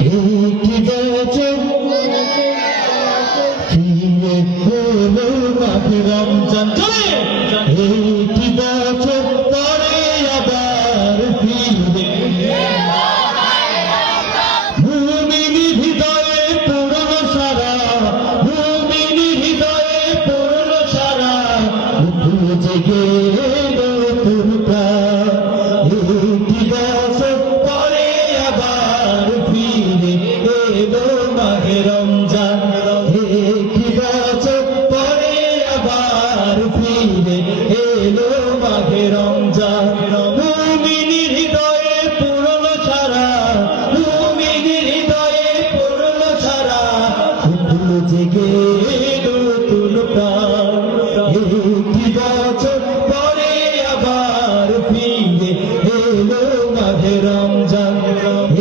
একটি বছর ফিরে হলো মাঘে রমজান, একটি বছর পরে আবার ফিরে মুমিনি হৃদয়ে পূর্ণ সারা, মুমিনি হৃদয়ে পূর্ণ সারা, জেগে নতুন প্রাণ। একটি বছর পরে আবার ফিরে এলো মাঘে রমজান, একটি বছর পরে আবার ফিরে এলো মাঘে রমজান। মুমিনি হৃদয়ে পূর্ণ সারা, মুমিনি হৃদয়ে পূর্ণ সারা, জেগে নতুন প্রাণ। একটি বছর পরে আবার ফিরে এলো মাঘে রমজান,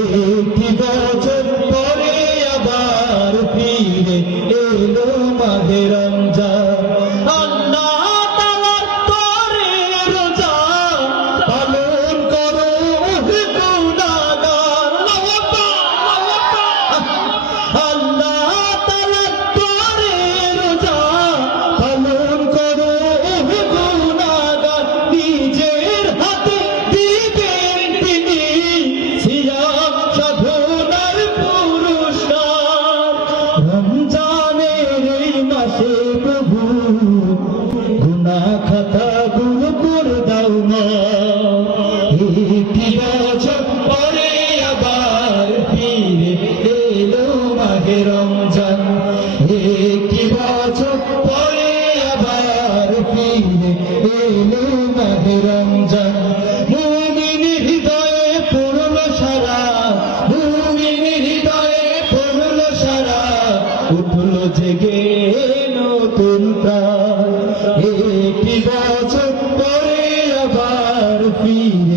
একটি বছর পরে আবার ফিরে এলো মাঘে রমজান। আল্লাহ তাআলার তরে রোজা পালন করো হে গুনাহগার। আল্লাহ তাআলার তরে রোজা পালন করো হে গুনাহগার, নিজের হাতে দিবেন তিনি সিয়াম সাধনার পুরস্কার। রমজানের এই মাসে প্রভু গুনাহ খাতাগুলো করে দাও না, একটি বছর পরে আবার ফিরে এলো মাঘে রমজান, একটি বছর পরে আবার ফিরে এলো মাঘে রমজান। মুমিনি হৃদয়ে পূর্ণ সারা, মুমিনি হৃদয়ে পূর্ণ সারা, উঠল জেগে নতুন প্রাণ। একটি বছর পরে আবার ফিরে